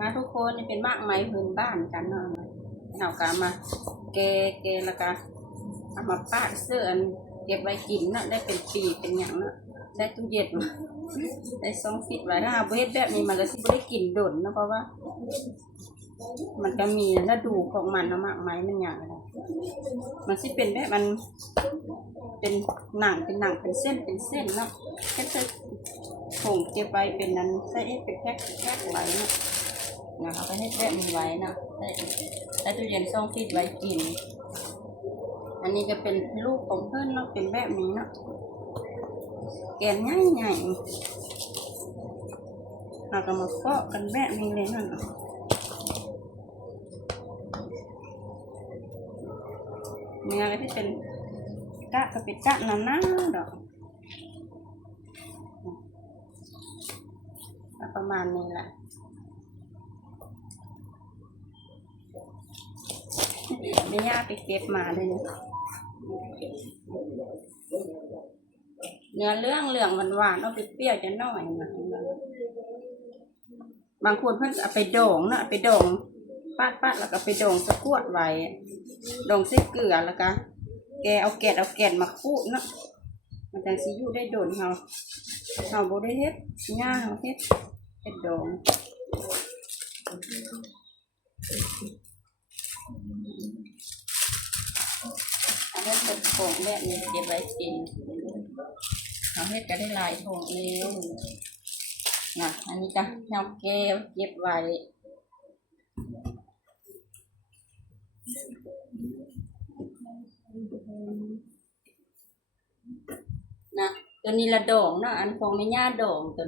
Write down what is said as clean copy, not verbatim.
มาทุกคนนี่เป็นมากไม้พื้นบ้านกันเนาะเอากามาแกแล้วก็เอามาป้าเสื้อเก็บไว้กินเนาะได้เป็นปีเป็นอย่างเนาะได้ตู้เย็นได้ซองฟิตไว้ถ้าเอาเฮ็ดแบบนี้มันก็สิบ่ได้กินดนนะเพราะว่า มันก็มีฤดูของมันนะมากไม้มันอย่างไรมันสิเป็นแบบมันเป็นหนังเป็นเส้นเนาะแค่ผงเก็บไว้เป็นนั้นใส่เป็นแพ็คไว้เนาะนะคะก็ให้แบบมีไว้เนาะได้ตู้เย็นซองฟิตไว้กินอันนี้จะเป็นลูกของเพื่อนเนาะเป็นแบบนี้เนาะแกนใหญ่เราก็มาเกาะกันแบบนี้เลยเนาะเนื้อก็ที่เป็นกะก็เป็นกะหนาๆดอกประมาณนี้แหละไม่ยากไปเก็บมาเลยเนื้อเหลืองหวานเอาไปเปรี้ยวจะน้อยนะบางคนเพิ่นเอาไปดองเนาะไปดองปาดแล้วก็ไปดองสะกวดไว้ดองใส่เกลือแล้วก็แกเอาแกนมาคูดเนาะมันจังสิอยู่ได้โดนเฮาบ่ได้เฮ็ดย่าเฮาเฮ็ดดองอันนั้นเป็นของแบบนี้เก็บไว้กินเขาเฮ็ดก็ได้หลายของเองนะอันนี้ก็เนาเก็บไว้นะตัวนี้ละดองเนาะอันของไม่ย่าดองตัว